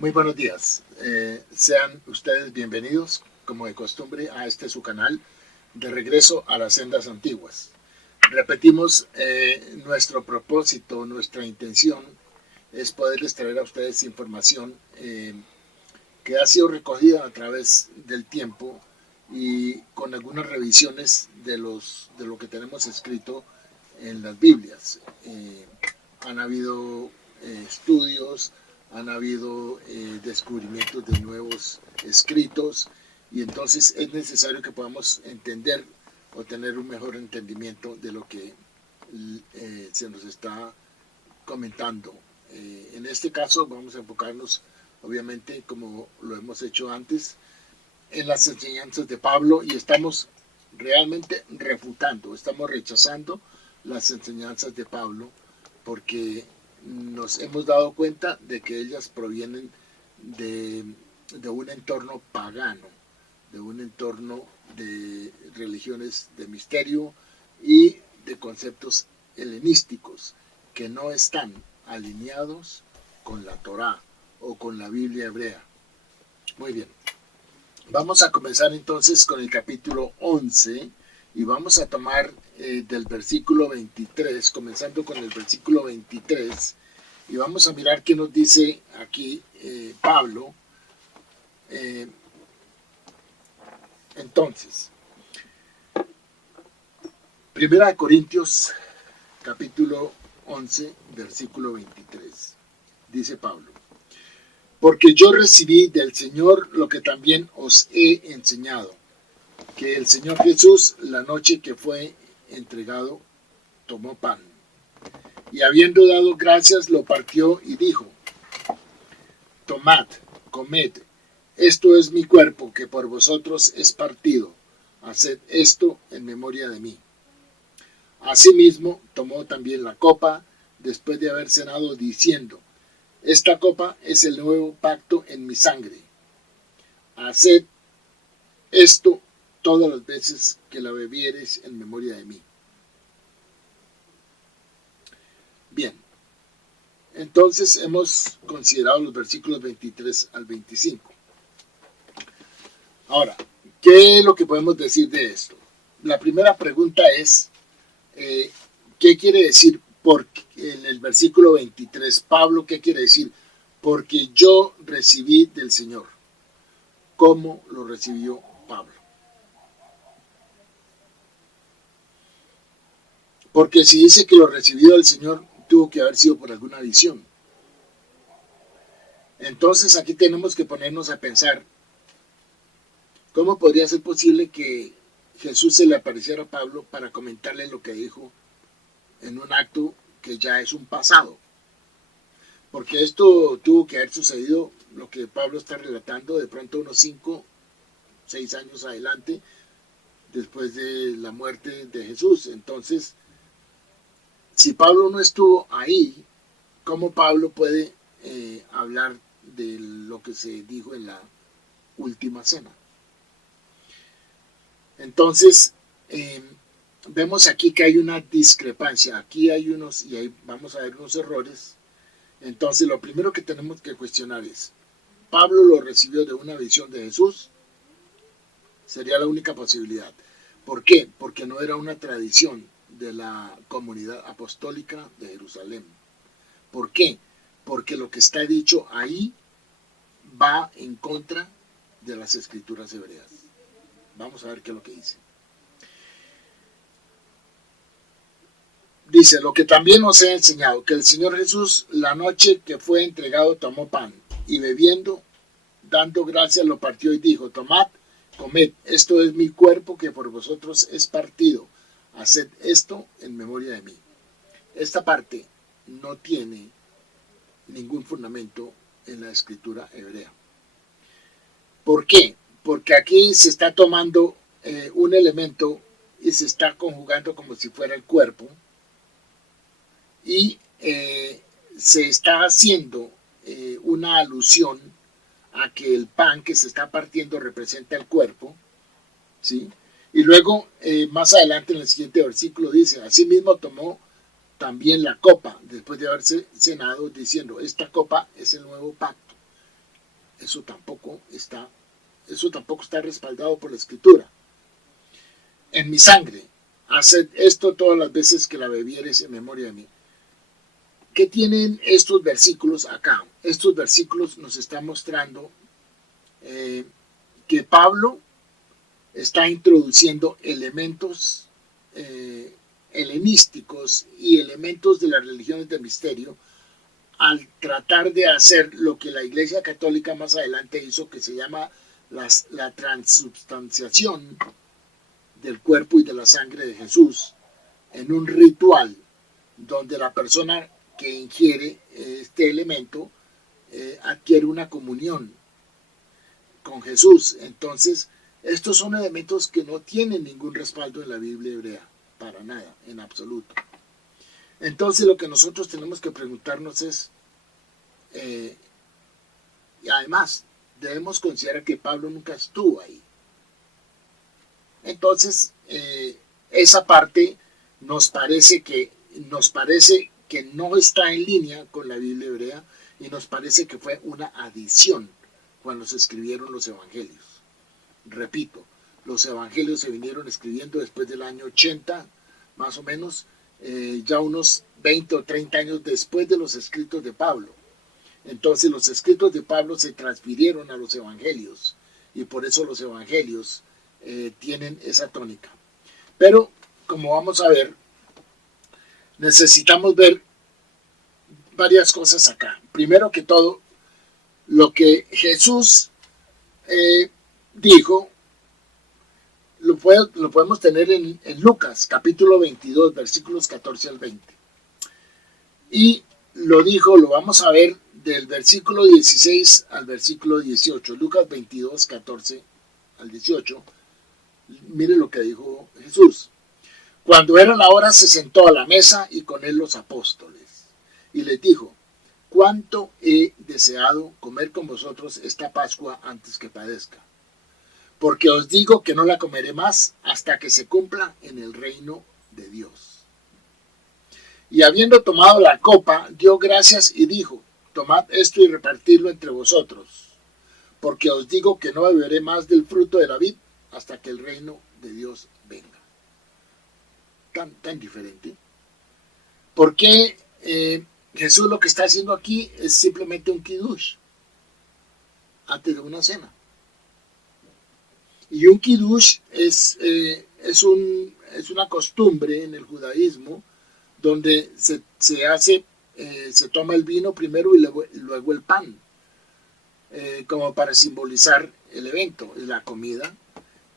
Muy buenos días. Sean ustedes bienvenidos, como de costumbre, a este su canal de regreso a las sendas antiguas. Repetimos, nuestro propósito, nuestra intención es poderles traer a ustedes información que ha sido recogida a través del tiempo y con algunas revisiones de lo que tenemos escrito en las Biblias. Han habido estudios, han habido descubrimientos de nuevos escritos y entonces es necesario que podamos entender o tener un mejor entendimiento de lo que se nos está comentando. En este caso vamos a enfocarnos, obviamente, como lo hemos hecho antes, en las enseñanzas de Pablo y estamos realmente refutando, estamos rechazando las enseñanzas de Pablo porque nos hemos dado cuenta de que ellas provienen de, de un entorno pagano, de un entorno de religiones de misterio y de conceptos helenísticos que no están alineados con la Torá o con la Biblia hebrea. Muy bien, vamos a comenzar entonces con el capítulo 11 y vamos a tomar del versículo 23, comenzando con el versículo 23, y vamos a mirar qué nos dice aquí Pablo. Eh, entonces, Primera de Corintios, capítulo 11, versículo 23, dice Pablo: porque yo recibí del Señor lo que también os he enseñado, que el Señor Jesús, la noche que fue entregado, tomó pan, y habiendo dado gracias, lo partió y dijo: tomad, comed, esto es mi cuerpo, que por vosotros es partido, haced esto en memoria de mí. Asimismo, tomó también la copa, después de haber cenado, diciendo: esta copa es el nuevo pacto en mi sangre. Haced esto todas las veces que la bebiereis en memoria de mí. Bien, entonces hemos considerado los versículos 23 al 25. Ahora, ¿qué es lo que podemos decir de esto? La primera pregunta es, ¿qué quiere decir en el versículo 23? Pablo, ¿qué quiere decir? Porque yo recibí del Señor. ¿Cómo lo recibió Pablo? Porque si dice que lo recibió del Señor, tuvo que haber sido por alguna visión. Entonces aquí tenemos que ponernos a pensar, ¿cómo podría ser posible que Jesús se le apareciera a Pablo para comentarle lo que dijo en un acto que ya es un pasado? Porque esto tuvo que haber sucedido, lo que Pablo está relatando, de pronto unos 5, 6 años adelante, después de la muerte de Jesús. Entonces, si Pablo no estuvo ahí, ¿cómo Pablo puede hablar de lo que se dijo en la última cena? Entonces, eh, vemos aquí que hay una discrepancia. Aquí hay unos, y ahí vamos a ver unos errores. Entonces, lo primero que tenemos que cuestionar es, ¿Pablo lo recibió de una visión de Jesús? Sería la única posibilidad. ¿Por qué? Porque no era una tradición de la comunidad apostólica de Jerusalén. ¿Por qué? Porque lo que está dicho ahí va en contra de las escrituras hebreas. Vamos a ver qué es lo que dice. Dice: lo que también os he enseñado, que el Señor Jesús, la noche que fue entregado, tomó pan, y bebiendo, dando gracias, lo partió y dijo: tomad, comed, esto es mi cuerpo, que por vosotros es partido, haced esto en memoria de mí. Esta parte no tiene ningún fundamento en la escritura hebrea. ¿Por qué? Porque aquí se está tomando un elemento y se está conjugando como si fuera el cuerpo, y se está haciendo una alusión a que el pan que se está partiendo representa el cuerpo, ¿sí? Y luego, más adelante en el siguiente versículo dice: asimismo tomó también la copa, después de haberse cenado, diciendo: esta copa es el nuevo pacto. Eso tampoco está respaldado por la Escritura. En mi sangre, haced esto todas las veces que la bebieres en memoria de mí. ¿Qué tienen estos versículos acá? Estos versículos nos están mostrando que Pablo está introduciendo elementos helenísticos y elementos de las religiones de misterio al tratar de hacer lo que la Iglesia Católica más adelante hizo, que se llama la transubstanciación del cuerpo y de la sangre de Jesús en un ritual donde la persona que ingiere este elemento adquiere una comunión con Jesús. Entonces, estos son elementos que no tienen ningún respaldo en la Biblia hebrea, para nada, en absoluto. Entonces, lo que nosotros tenemos que preguntarnos es, y además, debemos considerar que Pablo nunca estuvo ahí. Entonces, esa parte nos parece que no está en línea con la Biblia hebrea y nos parece que fue una adición cuando se escribieron los evangelios. Repito, los evangelios se vinieron escribiendo después del año 80, más o menos, ya unos 20 o 30 años después de los escritos de Pablo. Entonces los escritos de Pablo se transfirieron a los evangelios y por eso los evangelios tienen esa tónica. Pero, como vamos a ver, necesitamos ver varias cosas acá. Primero que todo, lo que Jesús dijo, lo podemos tener en Lucas, capítulo 22, versículos 14 al 20. Y lo vamos a ver del versículo 16 al versículo 18. Lucas 22, 14 al 18. Mire lo que dijo Jesús. Cuando era la hora, se sentó a la mesa y con él los apóstoles. Y les dijo, cuánto he deseado comer con vosotros esta Pascua antes que padezca. Porque os digo que no la comeré más hasta que se cumpla en el reino de Dios. Y habiendo tomado la copa, dio gracias y dijo, tomad esto y repartidlo entre vosotros. Porque os digo que no beberé más del fruto de la vid hasta que el reino de Dios venga. Tan diferente. ¿Por qué Jesús lo que está haciendo aquí es simplemente un kiddush antes de una cena? Y un kiddush es una costumbre en el judaísmo donde se toma el vino primero y luego el pan, como para simbolizar el evento, la comida,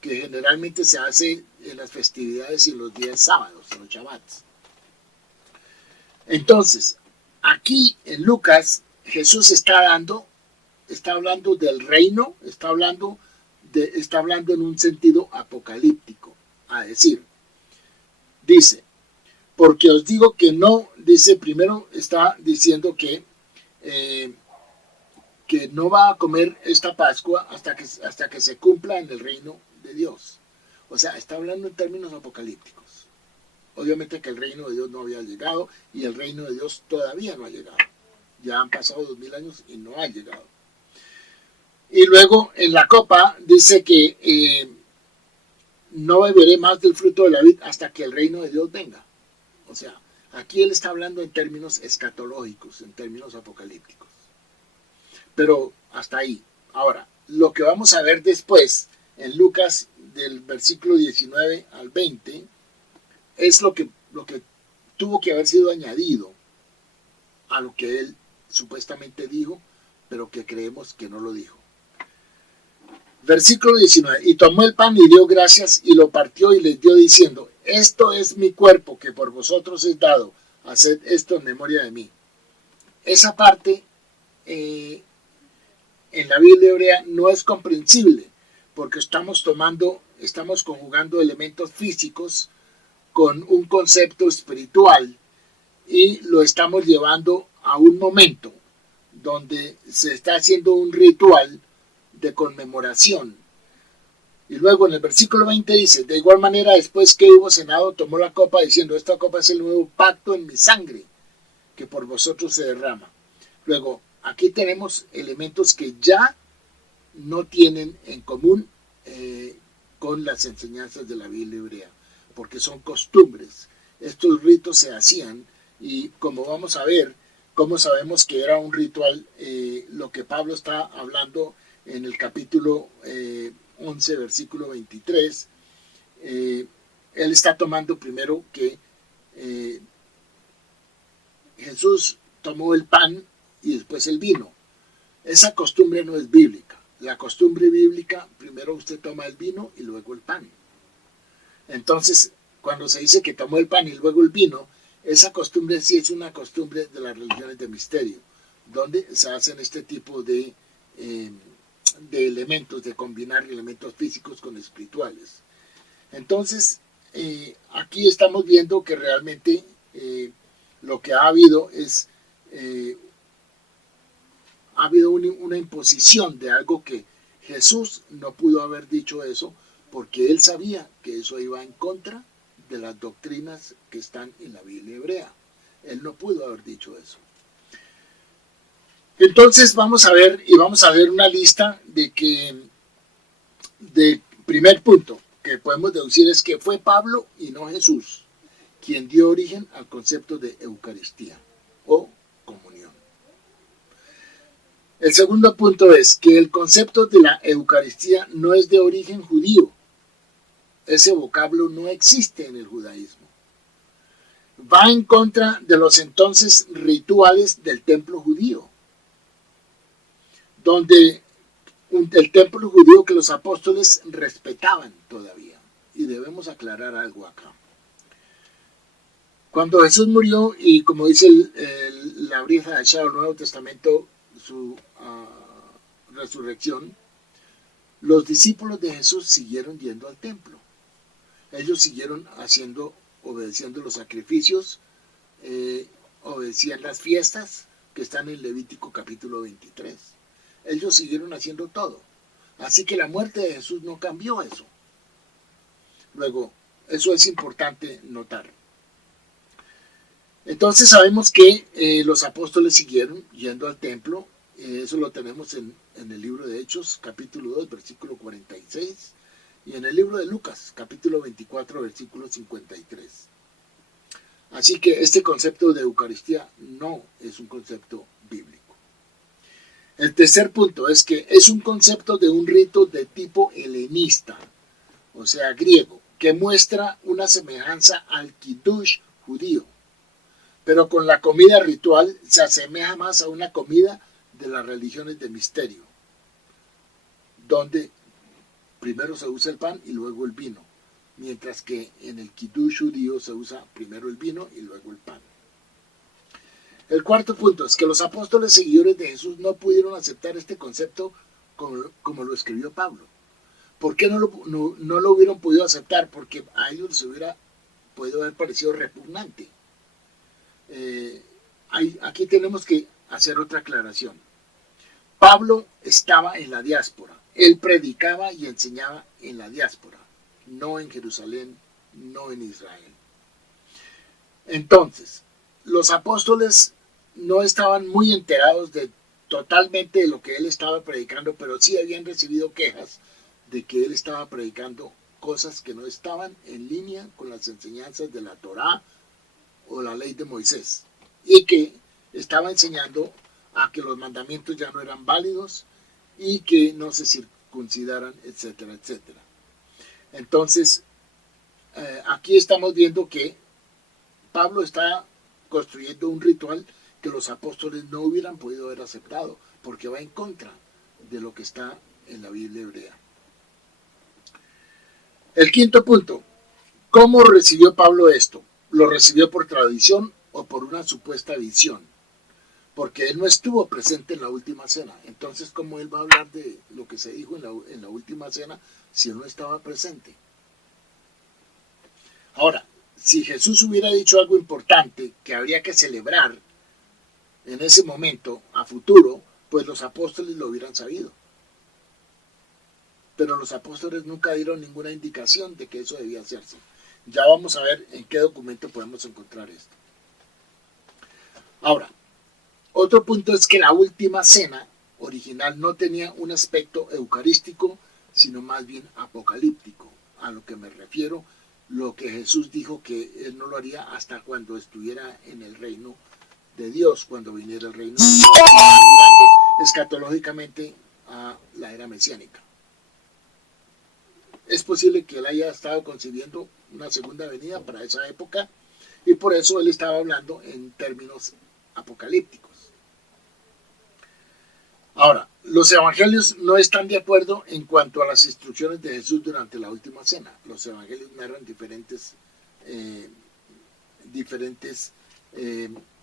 que generalmente se hace en las festividades y en los días sábados, en los shabbats. Entonces, aquí en Lucas, Jesús está hablando del reino, está hablando en un sentido apocalíptico, a decir, dice, porque os digo que no, dice, primero está diciendo que no va a comer esta Pascua hasta que se cumpla en el reino de Dios. O sea, está hablando en términos apocalípticos. Obviamente que el reino de Dios no había llegado y el reino de Dios todavía no ha llegado. Ya han pasado 2000 años y no ha llegado. Y luego en la copa dice que no beberé más del fruto de la vid hasta que el reino de Dios venga. O sea, aquí él está hablando en términos escatológicos, en términos apocalípticos. Pero hasta ahí. Ahora, lo que vamos a ver después en Lucas del versículo 19 al 20 es lo que tuvo que haber sido añadido a lo que él supuestamente dijo, pero que creemos que no lo dijo. Versículo 19. Y tomó el pan y dio gracias y lo partió y les dio diciendo, esto es mi cuerpo que por vosotros es dado, haced esto en memoria de mí. Esa parte en la Biblia hebrea no es comprensible porque estamos conjugando elementos físicos con un concepto espiritual y lo estamos llevando a un momento donde se está haciendo un ritual de conmemoración. Y luego en el versículo 20 dice, de igual manera después que hubo cenado tomó la copa diciendo, esta copa es el nuevo pacto en mi sangre que por vosotros se derrama. Luego aquí tenemos elementos que ya no tienen en común con las enseñanzas de la Biblia hebrea, porque son costumbres. Estos ritos se hacían y como vamos a ver, cómo sabemos que era un ritual, lo que Pablo está hablando en el capítulo 11, versículo 23, él está tomando primero que Jesús tomó el pan y después el vino. Esa costumbre no es bíblica. La costumbre bíblica, primero usted toma el vino y luego el pan. Entonces, cuando se dice que tomó el pan y luego el vino, esa costumbre sí es una costumbre de las religiones de misterio, donde se hacen este tipo de elementos, de combinar elementos físicos con espirituales. Entonces, aquí estamos viendo que realmente lo que ha habido es ha habido una imposición de algo que Jesús no pudo haber dicho eso, porque él sabía que eso iba en contra de las doctrinas que están en la Biblia hebrea. Él no pudo haber dicho eso. Entonces vamos a ver una lista de primer punto que podemos deducir es que fue Pablo y no Jesús quien dio origen al concepto de Eucaristía o comunión. El segundo punto es que el concepto de la Eucaristía no es de origen judío. Ese vocablo no existe en el judaísmo. Va en contra de los entonces rituales del templo judío, donde el templo judío que los apóstoles respetaban todavía. Y debemos aclarar algo acá. Cuando Jesús murió, y como dice la brisa de Shao, el Nuevo Testamento, su resurrección, los discípulos de Jesús siguieron yendo al templo. Ellos siguieron obedeciendo los sacrificios, obedecían las fiestas que están en Levítico capítulo 23. Ellos siguieron haciendo todo. Así que la muerte de Jesús no cambió eso. Luego, eso es importante notar. Entonces sabemos que los apóstoles siguieron yendo al templo. Eso lo tenemos en el libro de Hechos, capítulo 2, versículo 46. Y en el libro de Lucas, capítulo 24, versículo 53. Así que este concepto de Eucaristía no es un concepto bíblico. El tercer punto es que es un concepto de un rito de tipo helenista, o sea, griego, que muestra una semejanza al kiddush judío, pero con la comida ritual se asemeja más a una comida de las religiones de misterio, donde primero se usa el pan y luego el vino, mientras que en el kiddush judío se usa primero el vino y luego el pan. El cuarto punto es que los apóstoles seguidores de Jesús no pudieron aceptar este concepto como lo escribió Pablo. ¿Por qué no lo hubieran podido aceptar? Porque a ellos les hubiera podido haber parecido repugnante. Aquí tenemos que hacer otra aclaración. Pablo estaba en la diáspora. Él predicaba y enseñaba en la diáspora, no en Jerusalén, no en Israel. Entonces, los apóstoles no estaban muy enterados totalmente de lo que él estaba predicando, pero sí habían recibido quejas de que él estaba predicando cosas que no estaban en línea con las enseñanzas de la Torá o la ley de Moisés, y que estaba enseñando a que los mandamientos ya no eran válidos y que no se circuncidaran, etcétera, etcétera. Entonces, aquí estamos viendo que Pablo está construyendo un ritual que los apóstoles no hubieran podido haber aceptado, porque va en contra de lo que está en la Biblia hebrea. El quinto punto, ¿cómo recibió Pablo esto? ¿Lo recibió por tradición o por una supuesta visión? Porque él no estuvo presente en la última cena. Entonces, ¿cómo él va a hablar de lo que se dijo en la última cena si él no estaba presente? Ahora, si Jesús hubiera dicho algo importante que habría que celebrar en ese momento, a futuro, pues los apóstoles lo hubieran sabido. Pero los apóstoles nunca dieron ninguna indicación de que eso debía hacerse. Ya vamos a ver en qué documento podemos encontrar esto. Ahora, otro punto es que la última cena original no tenía un aspecto eucarístico, sino más bien apocalíptico. A lo que me refiero, lo que Jesús dijo que él no lo haría hasta cuando estuviera en el reino de Dios, cuando viniera el reino de Dios, mirando escatológicamente a la era mesiánica. Es posible que él haya estado concibiendo una segunda venida para esa época, y por eso él estaba hablando en términos apocalípticos. Ahora, los evangelios no están de acuerdo en cuanto a las instrucciones de Jesús durante la última cena. Los evangelios narran diferentes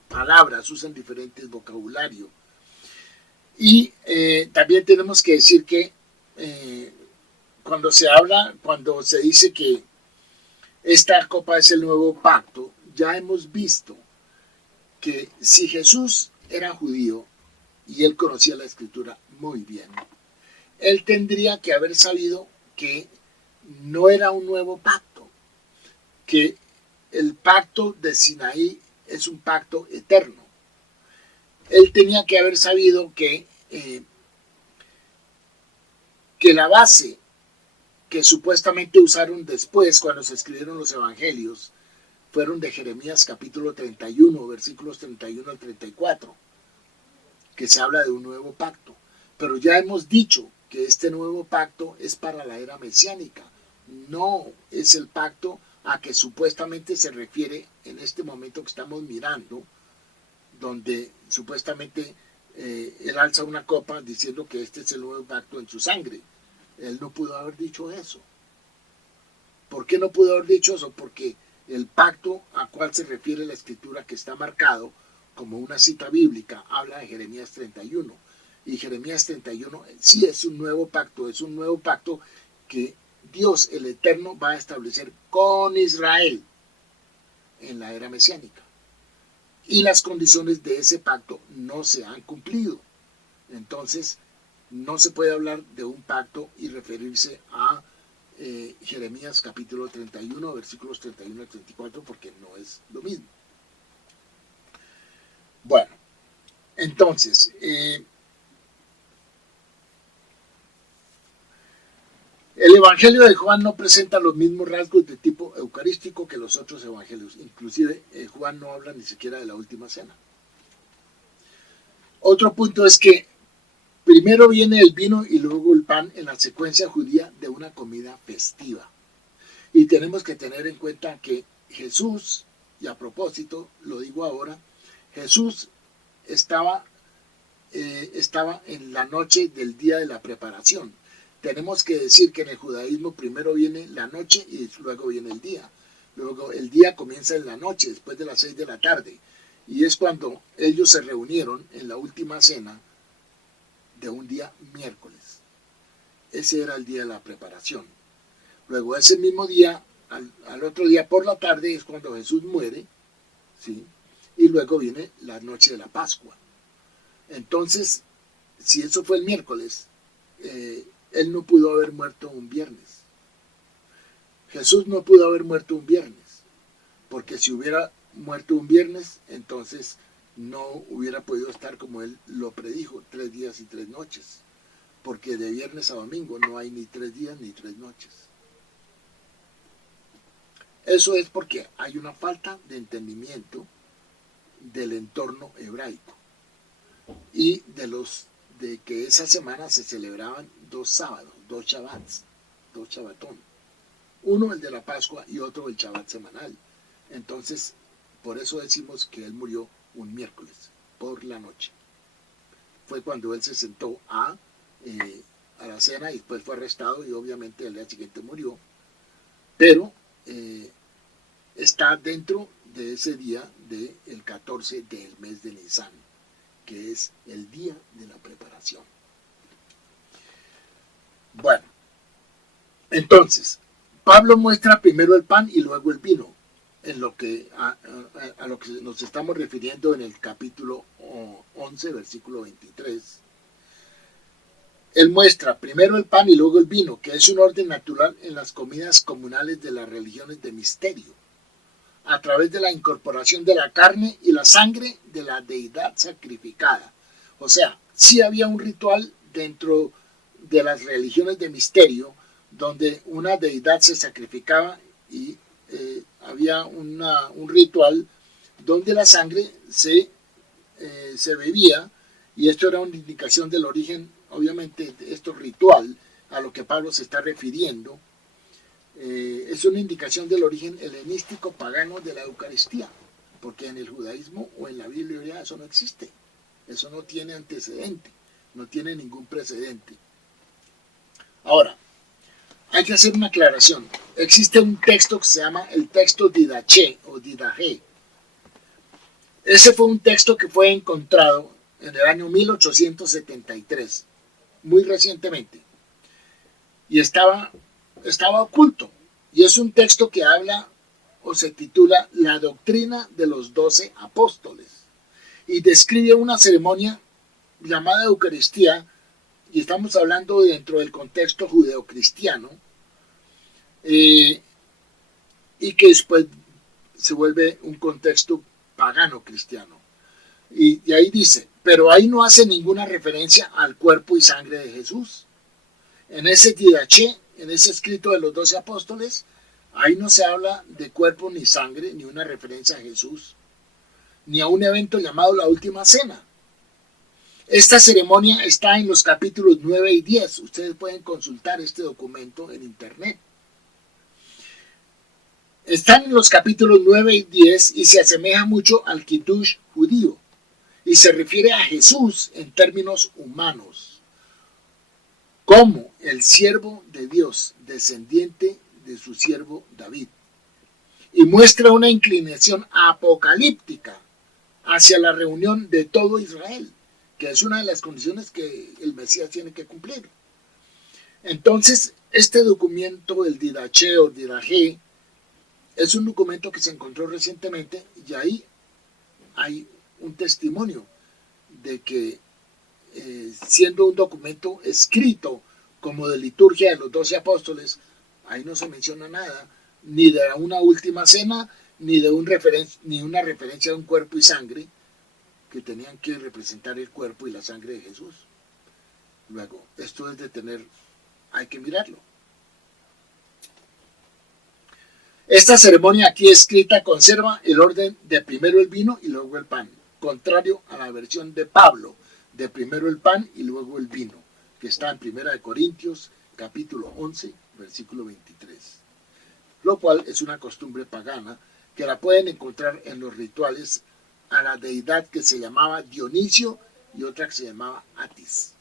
palabras, usan diferentes vocabulario. Y también tenemos que decir que cuando se dice que esta copa es el nuevo pacto, ya hemos visto que si Jesús era judío y él conocía la escritura muy bien, él tendría que haber sabido que no era un nuevo pacto, que el pacto de Sinaí es un pacto eterno. Él tenía que haber sabido que la base que supuestamente usaron después cuando se escribieron los evangelios fueron de Jeremías capítulo 31, versículos 31 al 34, que se habla de un nuevo pacto. Pero ya hemos dicho que este nuevo pacto es para la era mesiánica, no es el pacto a que supuestamente se refiere en este momento que estamos mirando, donde supuestamente él alza una copa diciendo que este es el nuevo pacto en su sangre. Él no pudo haber dicho eso. ¿Por qué no pudo haber dicho eso? Porque el pacto a cual se refiere la escritura, que está marcado como una cita bíblica, habla de Jeremías 31. Y Jeremías 31 sí es un nuevo pacto que Dios el Eterno va a establecer con Israel en la era mesiánica. Y las condiciones de ese pacto no se han cumplido. Entonces, no se puede hablar de un pacto y referirse a Jeremías capítulo 31, versículos 31 al 34, porque no es lo mismo. Bueno, entonces, el Evangelio de Juan no presenta los mismos rasgos de tipo eucarístico que los otros evangelios. Inclusive, Juan no habla ni siquiera de la última cena. Otro punto es que primero viene el vino y luego el pan en la secuencia judía de una comida festiva. Y tenemos que tener en cuenta que Jesús, y a propósito, lo digo ahora, Jesús estaba en la noche del día de la preparación. Tenemos que decir que en el judaísmo primero viene la noche y luego viene el día. Luego el día comienza en la noche, después de las 6 de la tarde. Y es cuando ellos se reunieron en la última cena de un día miércoles. Ese era el día de la preparación. Luego ese mismo día, al otro día por la tarde, es cuando Jesús muere, ¿sí? Y luego viene la noche de la Pascua. Entonces, si eso fue el miércoles, él no pudo haber muerto un viernes. Jesús no pudo haber muerto un viernes, porque si hubiera muerto un viernes, entonces no hubiera podido estar como él lo predijo, 3 días y 3 noches, porque de viernes a domingo no hay ni 3 días ni 3 noches. Eso es porque hay una falta de entendimiento del entorno hebraico y de que esa semana se celebraban 2 sábados, 2 shabbats, 2 shabbatón, uno el de la Pascua y otro el shabbat semanal. Entonces, por eso decimos que él murió un miércoles por la noche. Fue cuando él se sentó a la cena y después fue arrestado y obviamente el día siguiente murió. Pero está dentro de ese día del 14 del mes de Nisan, que es el día de la preparación. Bueno, entonces, Pablo muestra primero el pan y luego el vino, en lo que a lo que nos estamos refiriendo en el capítulo 11, versículo 23. Él muestra primero el pan y luego el vino, que es un orden natural en las comidas comunales de las religiones de misterio, a través de la incorporación de la carne y la sangre de la deidad sacrificada. O sea, sí había un ritual dentro de las religiones de misterio donde una deidad se sacrificaba y había un ritual donde la sangre se bebía, y esto era una indicación del origen, obviamente, de esto ritual a lo que Pablo se está refiriendo. Es una indicación del origen helenístico pagano de la Eucaristía, porque en el judaísmo o en la Biblia eso no existe, eso no tiene antecedente, no tiene ningún precedente. Ahora, hay que hacer una aclaración. Existe un texto que se llama el texto Didache o Didache. Ese fue un texto que fue encontrado en el año 1873, muy recientemente, y estaba oculto. Y es un texto que habla o se titula La doctrina de los 12 apóstoles y describe una ceremonia llamada Eucaristía, y estamos hablando dentro del contexto judeocristiano, y que después se vuelve un contexto pagano cristiano. Y ahí dice, pero ahí no hace ninguna referencia al cuerpo y sangre de Jesús. En ese Didache, en ese escrito de los 12 apóstoles, ahí no se habla de cuerpo ni sangre, ni una referencia a Jesús, ni a un evento llamado la Última Cena. Esta ceremonia está en los capítulos 9 y 10. Ustedes pueden consultar este documento en internet. Están en los capítulos 9 y 10 y se asemeja mucho al Kiddush judío y se refiere a Jesús en términos humanos, como el siervo de Dios, descendiente de su siervo David, y muestra una inclinación apocalíptica hacia la reunión de todo Israel, que es una de las condiciones que el Mesías tiene que cumplir. Entonces, este documento, el Didache o Didache, es un documento que se encontró recientemente, y ahí hay un testimonio de que siendo un documento escrito como de liturgia de los 12 apóstoles, ahí no se menciona nada, ni de una última cena, ni de ni una referencia a un cuerpo y sangre, que tenían que representar el cuerpo y la sangre de Jesús. Luego, esto es de tener, hay que mirarlo. Esta ceremonia aquí escrita conserva el orden de primero el vino y luego el pan, contrario a la versión de Pablo, de primero el pan y luego el vino, que está en 1 Corintios capítulo 11, versículo 23, lo cual es una costumbre pagana que la pueden encontrar en los rituales a la deidad que se llamaba Dionisio y otra que se llamaba Atis,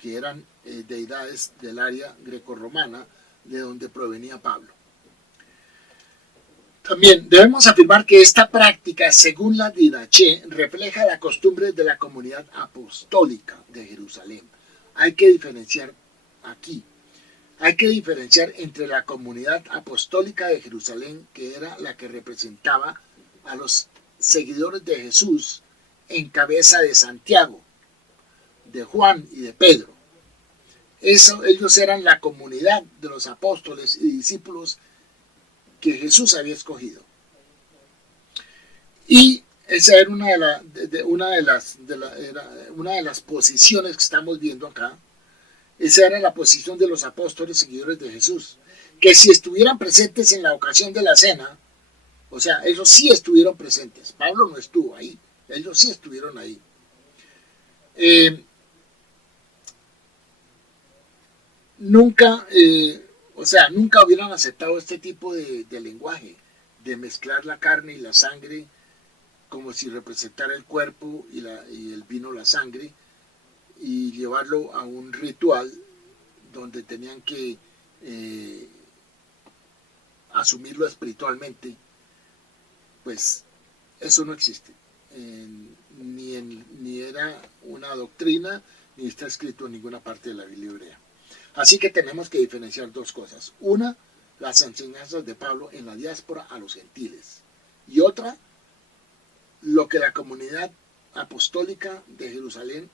que eran deidades del área grecorromana de donde provenía Pablo. También debemos afirmar que esta práctica, según la Didache, refleja la costumbre de la comunidad apostólica de Jerusalén. Hay que diferenciar aquí. Hay que diferenciar entre la comunidad apostólica de Jerusalén, que era la que representaba a los seguidores de Jesús en cabeza de Santiago, de Juan y de Pedro. Ellos eran la comunidad de los apóstoles y discípulos que Jesús había escogido. Y esa era una de las posiciones que estamos viendo acá. Esa era la posición de los apóstoles seguidores de Jesús, que si estuvieran presentes en la ocasión de la cena, o sea, ellos sí estuvieron presentes. Pablo no estuvo ahí, ellos sí estuvieron ahí. Nunca hubieran aceptado este tipo de lenguaje, de mezclar la carne y la sangre como si representara el cuerpo y el vino la sangre, y llevarlo a un ritual donde tenían que asumirlo espiritualmente. Pues eso no existe, ni era una doctrina, ni está escrito en ninguna parte de la Biblia hebrea. Así que tenemos que diferenciar dos cosas. Una, las enseñanzas de Pablo en la diáspora a los gentiles. Y otra, lo que la comunidad apostólica de Jerusalén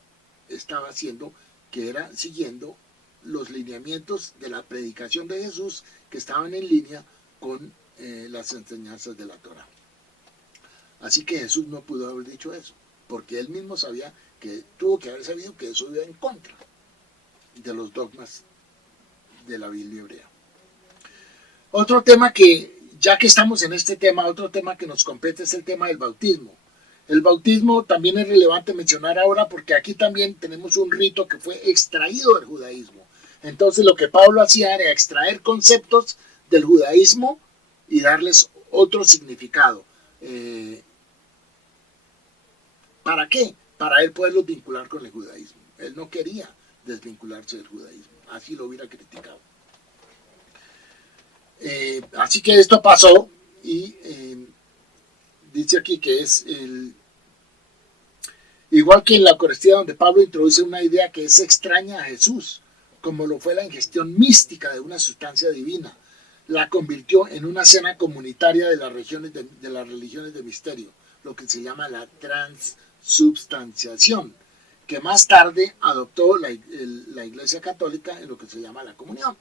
estaba haciendo, que era siguiendo los lineamientos de la predicación de Jesús, que estaban en línea con las enseñanzas de la Torá. Así que Jesús no pudo haber dicho eso, porque él mismo sabía que tuvo que haber sabido que eso iba en contra de los dogmas de la Biblia hebrea. Otro tema que, ya que estamos en este tema, otro tema que nos compete es el tema del bautismo. El bautismo también es relevante mencionar ahora porque aquí también tenemos un rito que fue extraído del judaísmo. Entonces lo que Pablo hacía era extraer conceptos del judaísmo y darles otro significado. ¿Para qué? Para él poderlos vincular con el judaísmo. Él no quería desvincularse del judaísmo, así lo hubiera criticado. Así que esto pasó y dice aquí que es igual que en la Eucaristía, donde Pablo introduce una idea que es extraña a Jesús, como lo fue la ingestión mística de una sustancia divina, la convirtió en una cena comunitaria de las religiones de misterio, lo que se llama la transubstanciación, que más tarde adoptó la Iglesia Católica en lo que se llama la comunión.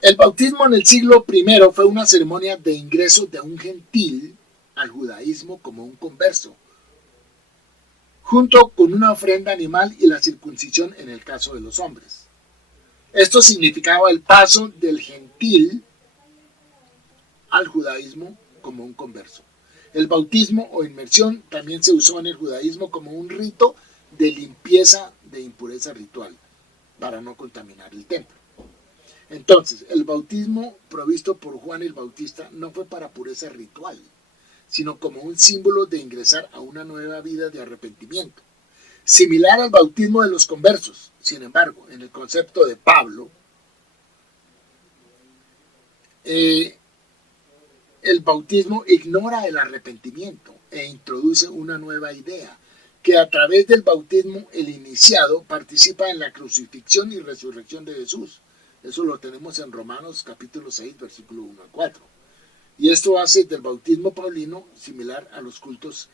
El bautismo en el siglo I fue una ceremonia de ingreso de un gentil al judaísmo como un converso, junto con una ofrenda animal y la circuncisión en el caso de los hombres. Esto significaba el paso del gentil al judaísmo como un converso. El bautismo o inmersión también se usó en el judaísmo como un rito de limpieza de impureza ritual para no contaminar el templo. Entonces, el bautismo provisto por Juan el Bautista no fue para pureza ritual, sino como un símbolo de ingresar a una nueva vida de arrepentimiento. Similar al bautismo de los conversos, sin embargo, en el concepto de Pablo, el bautismo ignora el arrepentimiento e introduce una nueva idea, que a través del bautismo el iniciado participa en la crucifixión y resurrección de Jesús. Eso lo tenemos en Romanos capítulo 6, versículo 1 al 4. Y esto hace del bautismo paulino similar a los cultos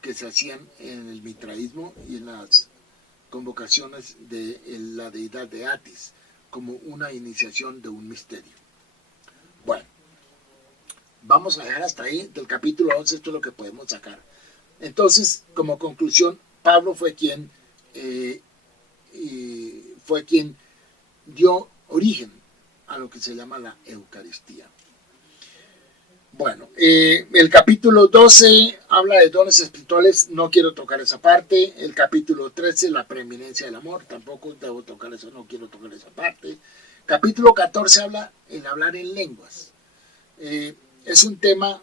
que se hacían en el mitraísmo y en las convocaciones de la deidad de Atis, como una iniciación de un misterio. Bueno, vamos a dejar hasta ahí del capítulo 11, esto es lo que podemos sacar. Entonces, como conclusión, Pablo fue quien dio origen a lo que se llama la Eucaristía. Bueno, el capítulo 12 habla de dones espirituales, no quiero tocar esa parte. El capítulo 13, la preeminencia del amor, tampoco debo tocar eso, no quiero tocar esa parte. Capítulo 14 habla el hablar en lenguas. Es un tema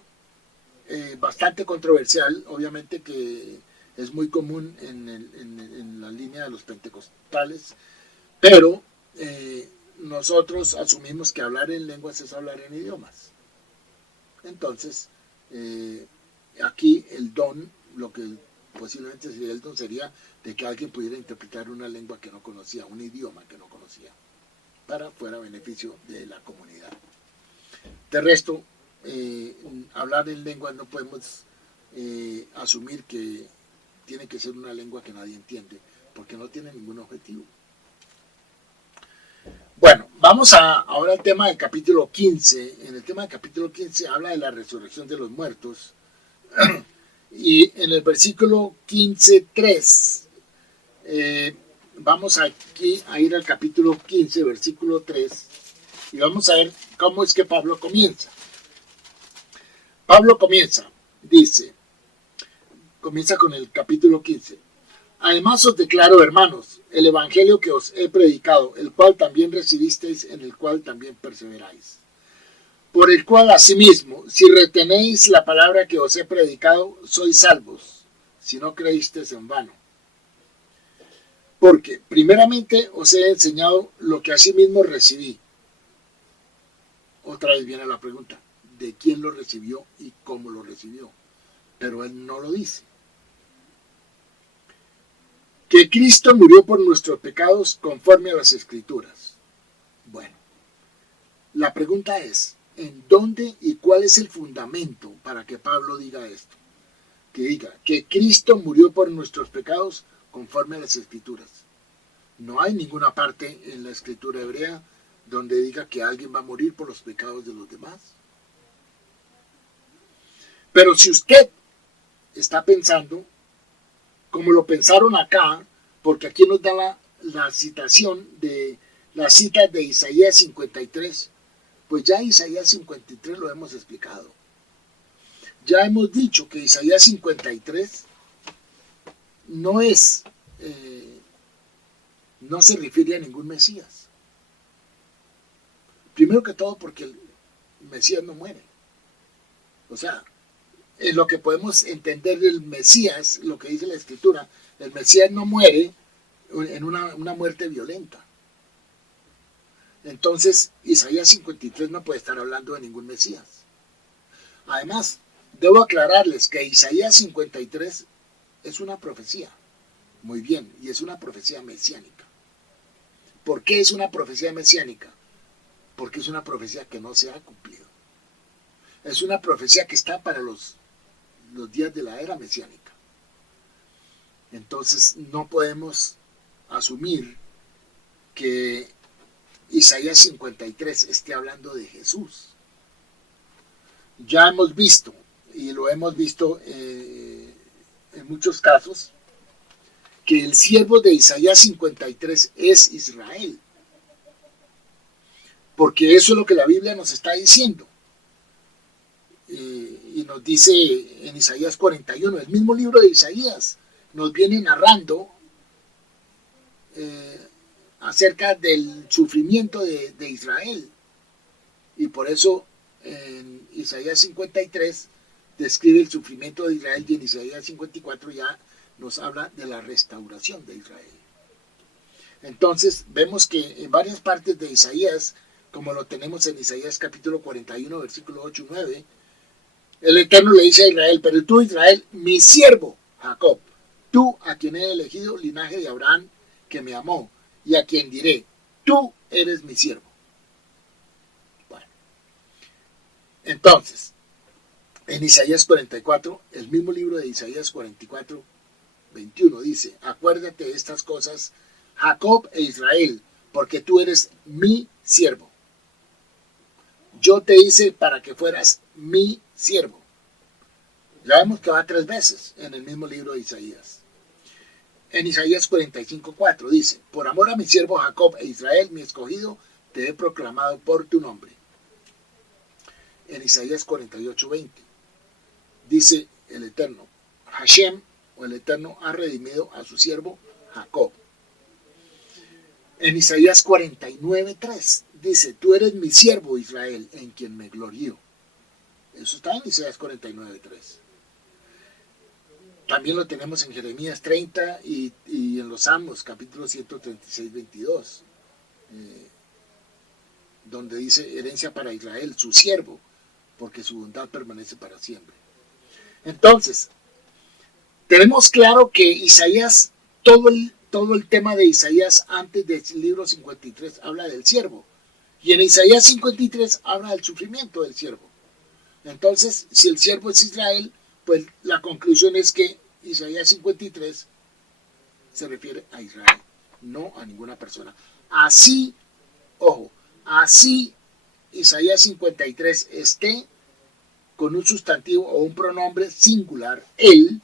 bastante controversial, obviamente que es muy común en la línea de los pentecostales, pero nosotros asumimos que hablar en lenguas es hablar en idiomas. Entonces, aquí el don, lo que posiblemente sería el don, sería de que alguien pudiera interpretar una lengua que no conocía, un idioma que no conocía, para fuera beneficio de la comunidad. De resto, hablar en lenguas no podemos asumir que tiene que ser una lengua que nadie entiende, porque no tiene ningún objetivo. Bueno, vamos ahora al tema del capítulo 15. En el tema del capítulo 15 habla de la resurrección de los muertos. Y en el versículo 15:3, vamos aquí a ir al capítulo 15, versículo 3, y vamos a ver cómo es que Pablo comienza. Pablo comienza con el capítulo 15. Además os declaro, hermanos, el evangelio que os he predicado, el cual también recibisteis, en el cual también perseveráis. Por el cual asimismo, si retenéis la palabra que os he predicado, sois salvos, si no creísteis en vano. Porque primeramente os he enseñado lo que asimismo recibí. Otra vez viene la pregunta, ¿de quién lo recibió y cómo lo recibió? Pero él no lo dice. Que Cristo murió por nuestros pecados conforme a las Escrituras. Bueno, la pregunta es, ¿en dónde y cuál es el fundamento para que Pablo diga esto? Que diga que Cristo murió por nuestros pecados conforme a las Escrituras. No hay ninguna parte en la Escritura hebrea donde diga que alguien va a morir por los pecados de los demás. Pero si usted está pensando como lo pensaron acá, porque aquí nos da la citación de las citas de Isaías 53, pues ya Isaías 53 lo hemos explicado. Ya hemos dicho que Isaías 53 no es, no se refiere a ningún Mesías. Primero que todo porque el Mesías no muere. O sea, en lo que podemos entender del Mesías, lo que dice la Escritura, el Mesías no muere en una muerte violenta. Entonces, Isaías 53 no puede estar hablando de ningún Mesías. Además, debo aclararles que Isaías 53 es una profecía. Muy bien, y es una profecía mesiánica. ¿Por qué es una profecía mesiánica? Porque es una profecía que no se ha cumplido. Es una profecía que está para los días de la era mesiánica. Entonces no podemos asumir que Isaías 53 esté hablando de Jesús. Ya hemos visto, y lo hemos visto en muchos casos, que el siervo de Isaías 53 es Israel. Porque eso es lo que la Biblia nos está diciendo. Y nos dice en Isaías 41, el mismo libro de Isaías nos viene narrando acerca del sufrimiento de Israel. Y por eso en Isaías 53 describe el sufrimiento de Israel, y en Isaías 54 ya nos habla de la restauración de Israel. Entonces vemos que en varias partes de Isaías, como lo tenemos en Isaías capítulo 41, versículo 8 y 9, el Eterno le dice a Israel: pero tú, Israel, mi siervo Jacob, tú a quien he elegido, linaje de Abraham, que me amó, y a quien diré: tú eres mi siervo. Bueno, entonces, en Isaías 44, el mismo libro de Isaías 44, 21 dice: acuérdate de estas cosas, Jacob e Israel, porque tú eres mi siervo. Yo te hice para que fueras mi siervo. Ya vemos que va 3 veces en el mismo libro de Isaías. En Isaías 45, 4 dice: por amor a mi siervo Jacob e Israel, mi escogido, te he proclamado por tu nombre. En Isaías 48, 20 dice el Eterno: Hashem, o el Eterno, ha redimido a su siervo Jacob. En Isaías 49, 3 dice: tú eres mi siervo Israel, en quien me glorío. Eso está en Isaías 49, 3. También lo tenemos en Jeremías 30 y en los Salmos, capítulo 136, 22, donde dice: herencia para Israel, su siervo, porque su bondad permanece para siempre. Entonces, tenemos claro que Isaías, todo el tema de Isaías antes del libro 53 habla del siervo. Y en Isaías 53 habla del sufrimiento del siervo. Entonces, si el siervo es Israel, pues la conclusión es que Isaías 53 se refiere a Israel, no a ninguna persona. Así, ojo, así Isaías 53 esté con un sustantivo o un pronombre singular, él,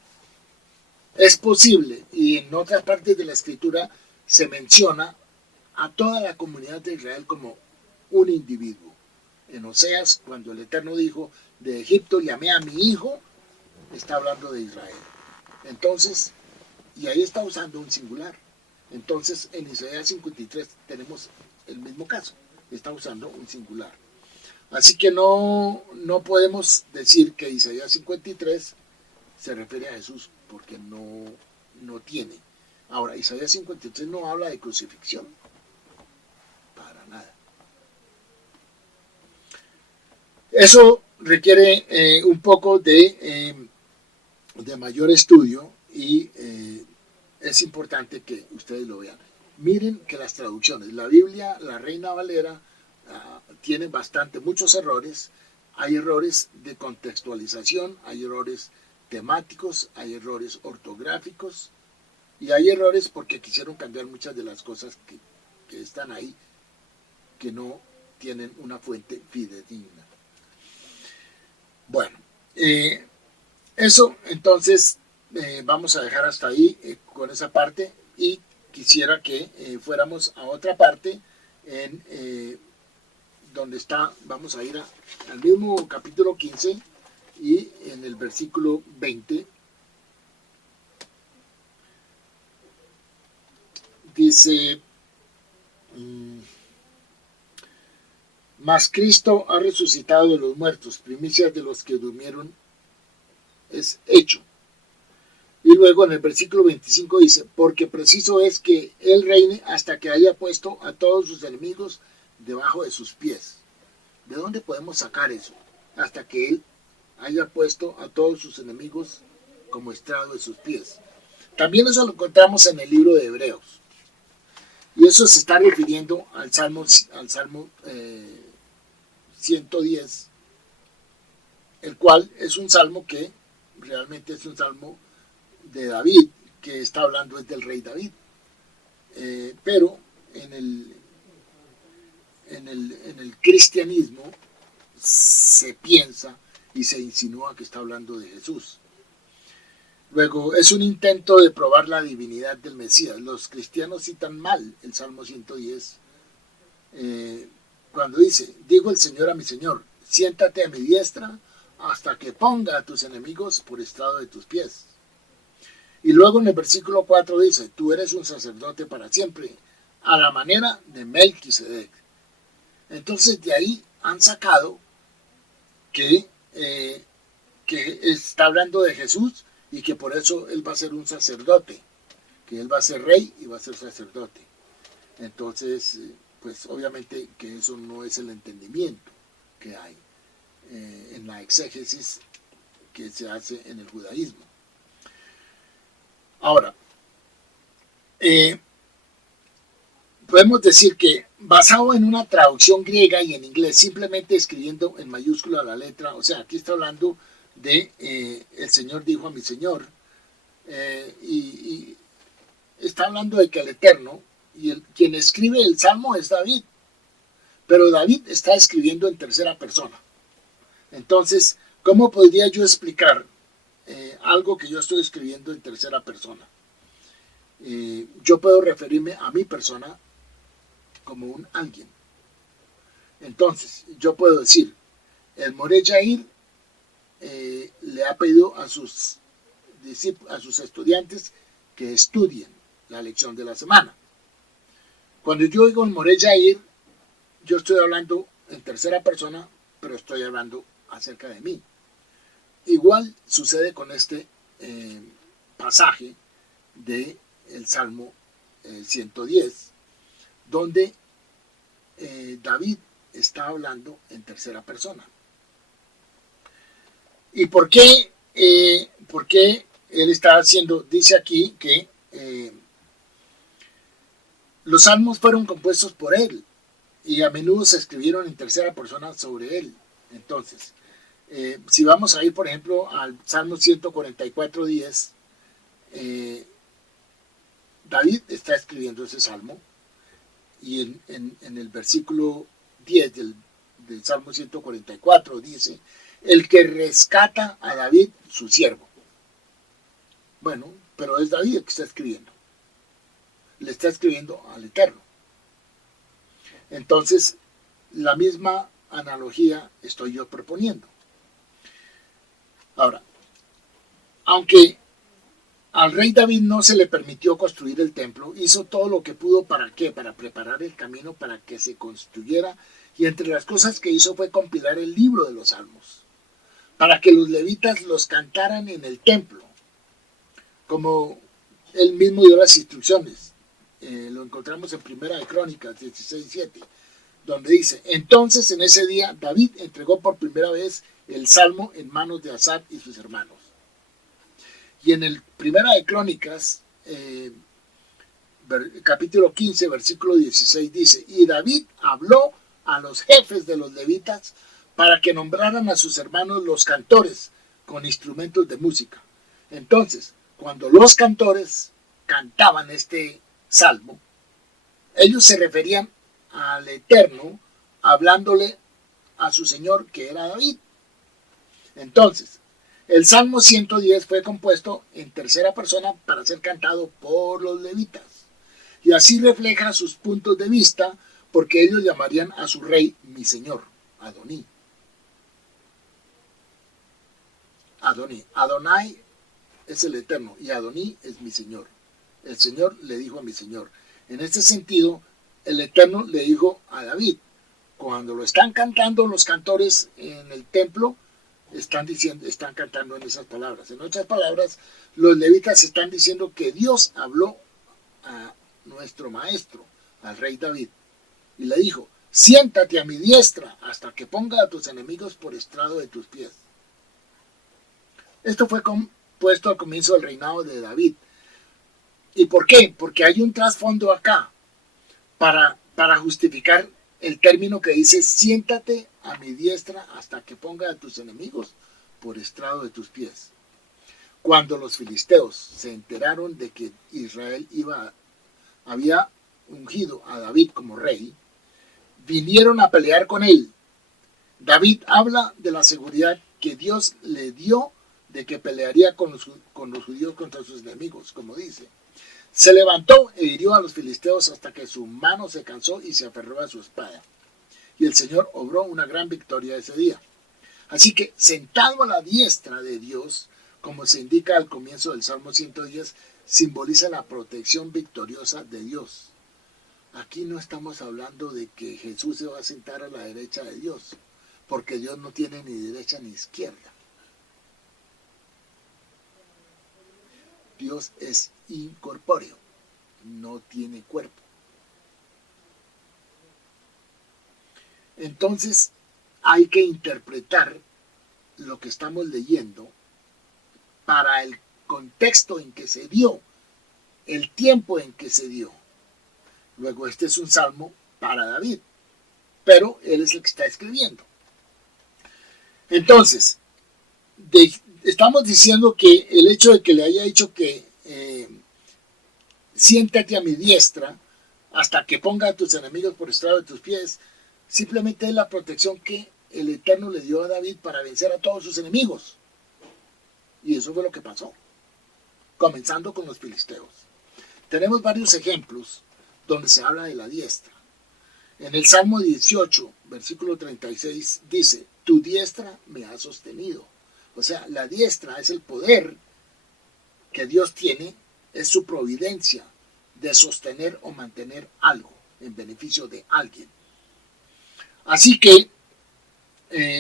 es posible, y en otras partes de la Escritura se menciona a toda la comunidad de Israel como un individuo. En Oseas, cuando el Eterno dijo: de Egipto llamé a mi hijo, está hablando de Israel. Entonces, y ahí está usando un singular. Entonces, en Isaías 53 tenemos el mismo caso, está usando un singular. Así que no podemos decir que Isaías 53 se refiere a Jesús, porque no tiene. Ahora, Isaías 53 no habla de crucifixión, para nada. Eso requiere un poco de mayor estudio, y es importante que ustedes lo vean. Miren que las traducciones, la Biblia, la Reina Valera, tiene muchos errores. Hay errores de contextualización, hay errores temáticos, hay errores ortográficos, y hay errores porque quisieron cambiar muchas de las cosas que están ahí, que no tienen una fuente fidedigna. Bueno, eso entonces vamos a dejar hasta ahí con esa parte y quisiera que fuéramos a otra parte en donde está, vamos a ir al mismo capítulo 15 y en el versículo 20 dice, mas Cristo ha resucitado de los muertos, primicias de los que durmieron es hecho. Y luego en el versículo 25 dice, porque preciso es que Él reine hasta que haya puesto a todos sus enemigos debajo de sus pies. ¿De dónde podemos sacar eso? Hasta que Él haya puesto a todos sus enemigos como estrado de sus pies. También eso lo encontramos en el libro de Hebreos. Y eso se está refiriendo al Salmo 110, el cual es un salmo que realmente es un salmo de David, que está hablando es del rey David. Pero en el cristianismo se piensa y se insinúa que está hablando de Jesús. Luego, es un intento de probar la divinidad del Mesías. Los cristianos citan mal el Salmo 110 cuando dice, digo el Señor a mi Señor, siéntate a mi diestra hasta que ponga a tus enemigos por estrado de tus pies. Y luego en el versículo 4 dice, tú eres un sacerdote para siempre, a la manera de Melquisedec. Entonces de ahí han sacado que está hablando de Jesús y que por eso Él va a ser un sacerdote, que Él va a ser rey y va a ser sacerdote. Entonces, pues obviamente que eso no es el entendimiento que hay en la exégesis que se hace en el judaísmo. Ahora, podemos decir que basado en una traducción griega y en inglés, simplemente escribiendo en mayúscula la letra, o sea, aquí está hablando de el Señor dijo a mi Señor, y está hablando de que el Eterno, y quien escribe el Salmo es David, pero David está escribiendo en tercera persona. Entonces, ¿cómo podría yo explicar algo que yo estoy escribiendo en tercera persona? Yo puedo referirme a mi persona como un alguien. Entonces, yo puedo decir, el Moreh Yair le ha pedido a sus estudiantes que estudien la lección de la semana. Cuando yo digo el Moreh Yair, yo estoy hablando en tercera persona, pero estoy hablando acerca de mí. Igual sucede con este pasaje del Salmo 110, donde David está hablando en tercera persona. ¿Y por qué él está haciendo? Dice aquí que los salmos fueron compuestos por él y a menudo se escribieron en tercera persona sobre él. Entonces, si vamos a ir, por ejemplo, al Salmo 144:10, David está escribiendo ese salmo y en el versículo 10 del Salmo 144 dice, el que rescata a David, su siervo. Bueno, pero es David el que está escribiendo. Le está escribiendo al Eterno. Entonces, la misma analogía estoy yo proponiendo. Ahora, aunque al rey David no se le permitió construir el templo, hizo todo lo que pudo. ¿Para qué? Para preparar el camino para que se construyera, y entre las cosas que hizo fue compilar el libro de los Salmos, para que los levitas los cantaran en el templo, como él mismo dio las instrucciones. Lo encontramos en Primera de Crónicas 16:7, donde dice, entonces en ese día David entregó por primera vez el Salmo en manos de Asaf y sus hermanos. Y en el Primera de Crónicas, capítulo 15, versículo 16, dice, y David habló a los jefes de los levitas para que nombraran a sus hermanos los cantores con instrumentos de música. Entonces, cuando los cantores cantaban este salmo, ellos se referían al Eterno, hablándole a su Señor, que era David. Entonces, El Salmo 110 fue compuesto en tercera persona para ser cantado por los levitas. Y así refleja sus puntos de vista, porque ellos llamarían a su rey mi señor, Adoní. Adoní. Adonai es el Eterno y Adoní es mi señor. El Señor le dijo a mi señor. En este sentido, el Eterno le dijo a David, cuando lo están cantando los cantores en el templo, están cantando en esas palabras. En otras palabras, los levitas están diciendo que Dios habló a nuestro maestro, al rey David, y le dijo, siéntate a mi diestra hasta que ponga a tus enemigos por estrado de tus pies. Esto fue puesto al comienzo del reinado de David. ¿Y por qué? Porque hay un trasfondo acá para justificar el término que dice, siéntate a mi diestra hasta que ponga a tus enemigos por estrado de tus pies. Cuando los filisteos se enteraron de que Israel había ungido a David como rey, vinieron a pelear con él. David habla de la seguridad que Dios le dio de que pelearía con los judíos contra sus enemigos, como dice. Se levantó e hirió a los filisteos hasta que su mano se cansó y se aferró a su espada. Y el Señor obró una gran victoria ese día. Así que, sentado a la diestra de Dios, como se indica al comienzo del Salmo 110, simboliza la protección victoriosa de Dios. Aquí no estamos hablando de que Jesús se va a sentar a la derecha de Dios, porque Dios no tiene ni derecha ni izquierda. Dios es incorpóreo, no tiene cuerpo. Entonces hay que interpretar lo que estamos leyendo para el contexto en que se dio, el tiempo en que se dio. Luego este es un salmo para David, pero él es el que está escribiendo. Entonces, estamos diciendo que el hecho de que le haya dicho que siéntate a mi diestra hasta que ponga a tus enemigos por estrado de tus pies, simplemente es la protección que el Eterno le dio a David para vencer a todos sus enemigos. Y eso fue lo que pasó, comenzando con los filisteos. Tenemos varios ejemplos donde se habla de la diestra. En el Salmo 18, versículo 36, dice, tu diestra me ha sostenido. O sea, la diestra es el poder que Dios tiene, es su providencia de sostener o mantener algo en beneficio de alguien. Así que,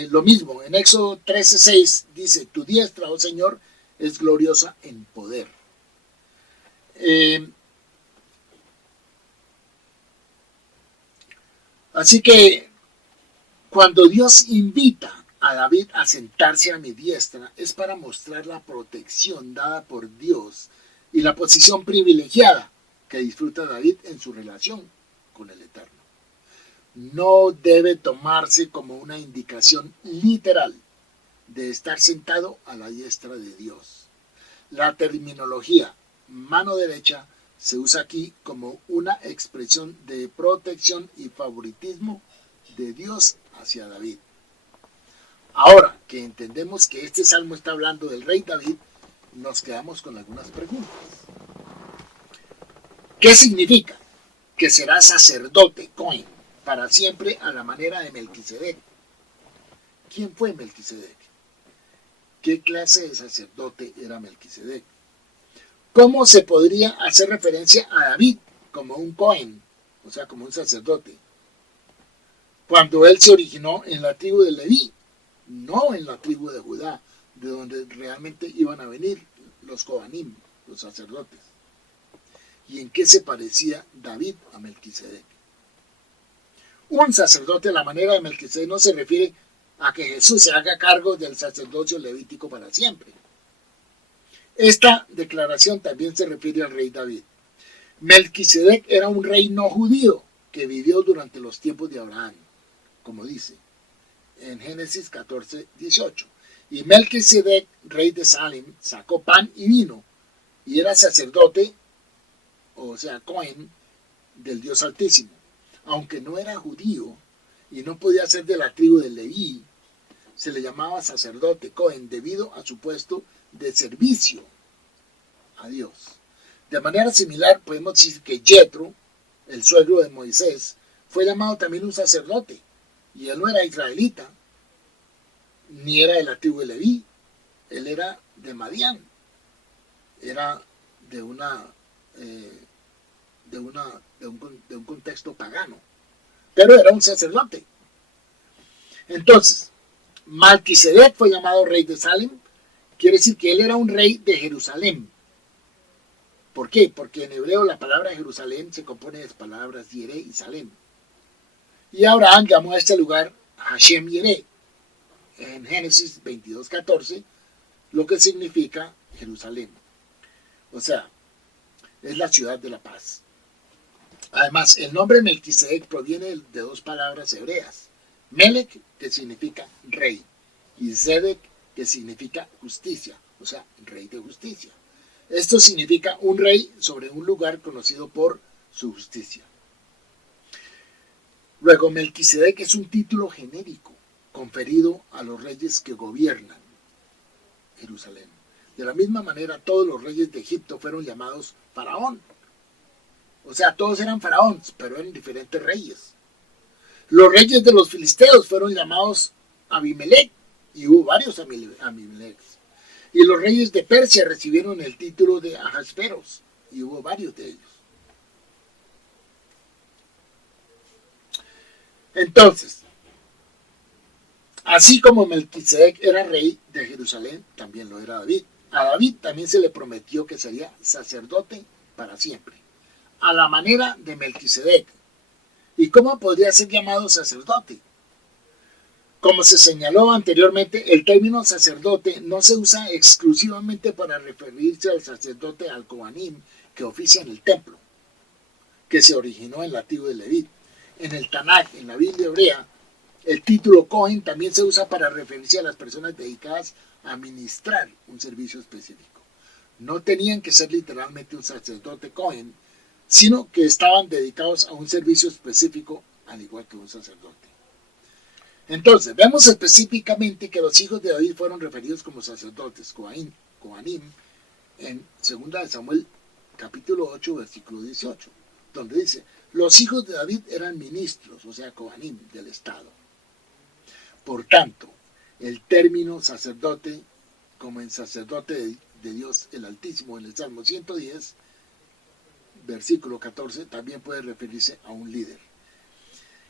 lo mismo, en Éxodo 13:6 dice, tu diestra, oh Señor, es gloriosa en poder. Así que, cuando Dios invita a David a sentarse a mi diestra, es para mostrar la protección dada por Dios y la posición privilegiada que disfruta David en su relación con el Eterno. No debe tomarse como una indicación literal de estar sentado a la diestra de Dios. La terminología mano derecha se usa aquí como una expresión de protección y favoritismo de Dios hacia David. Ahora que entendemos que este salmo está hablando del rey David, nos quedamos con algunas preguntas. ¿Qué significa? Que será sacerdote, Cohen, para siempre a la manera de Melquisedec. ¿Quién fue Melquisedec? ¿Qué clase de sacerdote era Melquisedec? ¿Cómo se podría hacer referencia a David como un Cohen, o sea, como un sacerdote, cuando él se originó en la tribu de Leví, no en la tribu de Judá, de donde realmente iban a venir los Cohanim, los sacerdotes? ¿Y en qué se parecía David a Melquisedec? Un sacerdote a la manera de Melquisedec no se refiere a que Jesús se haga cargo del sacerdocio levítico para siempre. Esta declaración también se refiere al rey David. Melquisedec era un rey no judío que vivió durante los tiempos de Abraham, como dice en Génesis 14:18. Y Melquisedec, rey de Salem, sacó pan y vino y era sacerdote, o sea, Cohen, del Dios Altísimo. Aunque no era judío y no podía ser de la tribu de Leví, se le llamaba sacerdote Cohen debido a su puesto de servicio a Dios. De manera similar, podemos decir que Jetro, el suegro de Moisés, fue llamado también un sacerdote, y él no era israelita, ni era de la tribu de Leví, él era de Madián, era de un contexto pagano, pero era un sacerdote. Entonces, Malquisedec fue llamado rey de Salem, quiere decir que él era un rey de Jerusalén. ¿Por qué? Porque en hebreo la palabra Jerusalén se compone de las palabras Yere y Salem. Y Abraham llamó a este lugar Hashem Yere, en Génesis 22:14, lo que significa Jerusalén. O sea, es la ciudad de la paz. Además, el nombre Melquisedec proviene de dos palabras hebreas. Melech, que significa rey, y Zedek, que significa justicia, o sea, rey de justicia. Esto significa un rey sobre un lugar conocido por su justicia. Luego, Melquisedec es un título genérico conferido a los reyes que gobiernan Jerusalén. De la misma manera, todos los reyes de Egipto fueron llamados faraón. O sea, todos eran faraones, pero eran diferentes reyes. Los reyes de los filisteos fueron llamados Abimelech, y hubo varios Abimelechs. Y los reyes de Persia recibieron el título de Ahasveros, y hubo varios de ellos. Entonces, así como Melquisedec era rey de Jerusalén, también lo era David. A David también se le prometió que sería sacerdote para siempre, a la manera de Melquisedec. ¿Y cómo podría ser llamado sacerdote? Como se señaló anteriormente, el término sacerdote no se usa exclusivamente para referirse al sacerdote al Kohanim que oficia en el templo, que se originó en la tribu de Leví. En el Tanaj, en la Biblia hebrea, el título Cohen también se usa para referirse a las personas dedicadas a ministrar un servicio específico. No tenían que ser literalmente un sacerdote Cohen, sino que estaban dedicados a un servicio específico, al igual que un sacerdote. Entonces, vemos específicamente que los hijos de David fueron referidos como sacerdotes, Kohanim, en 2 Samuel capítulo 8, versículo 18, donde dice, los hijos de David eran ministros, o sea, Kohanim, del Estado. Por tanto, el término sacerdote, como en sacerdote de Dios el Altísimo en el Salmo 110, versículo 14, también puede referirse a un líder.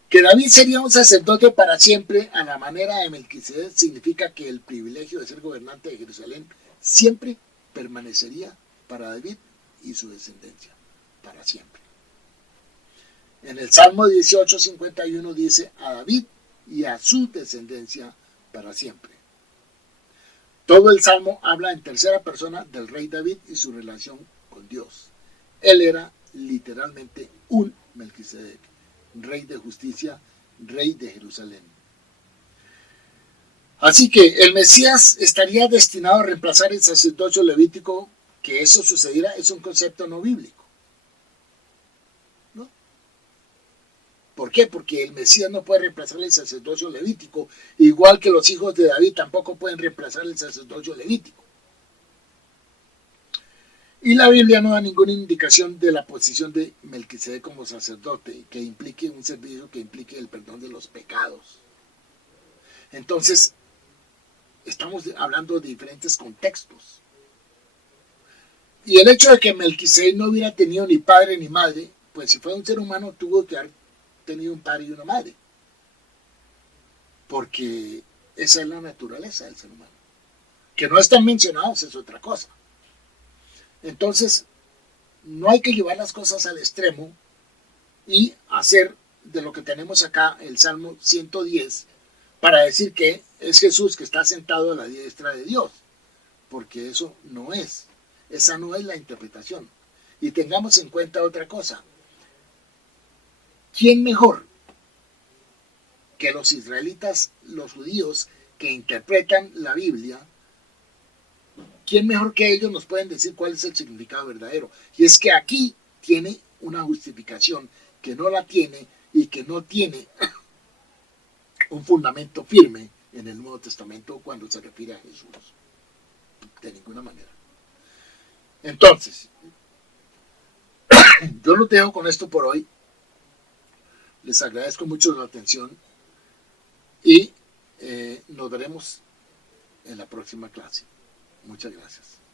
Que David sería un sacerdote para siempre a la manera de Melquisedec significa que el privilegio de ser gobernante de Jerusalén siempre permanecería para David y su descendencia, para siempre. En el Salmo 18:51 dice a David y a su descendencia para siempre. Todo el Salmo habla en tercera persona del rey David y su relación con Dios. Él era literalmente un Melquisedec, rey de justicia, rey de Jerusalén. Así que el Mesías estaría destinado a reemplazar el sacerdocio levítico. Que eso sucediera es un concepto no bíblico, ¿no? ¿Por qué? Porque el Mesías no puede reemplazar el sacerdocio levítico, igual que los hijos de David tampoco pueden reemplazar el sacerdocio levítico. Y la Biblia no da ninguna indicación de la posición de Melquisedec como sacerdote, que implique un servicio que implique el perdón de los pecados. Entonces, estamos hablando de diferentes contextos. Y el hecho de que Melquisedec no hubiera tenido ni padre ni madre, pues si fue un ser humano tuvo que haber tenido un padre y una madre. Porque esa es la naturaleza del ser humano. Que no están mencionados es otra cosa. Entonces, no hay que llevar las cosas al extremo y hacer de lo que tenemos acá, el Salmo 110, para decir que es Jesús que está sentado a la diestra de Dios, porque eso no es. Esa no es la interpretación. Y tengamos en cuenta otra cosa. ¿Quién mejor que los israelitas, los judíos que interpretan la Biblia? ¿Quién mejor que ellos nos pueden decir cuál es el significado verdadero? Y es que aquí tiene una justificación que no la tiene y que no tiene un fundamento firme en el Nuevo Testamento cuando se refiere a Jesús. De ninguna manera. Entonces, yo los dejo con esto por hoy. Les agradezco mucho la atención y nos veremos en la próxima clase. Muchas gracias.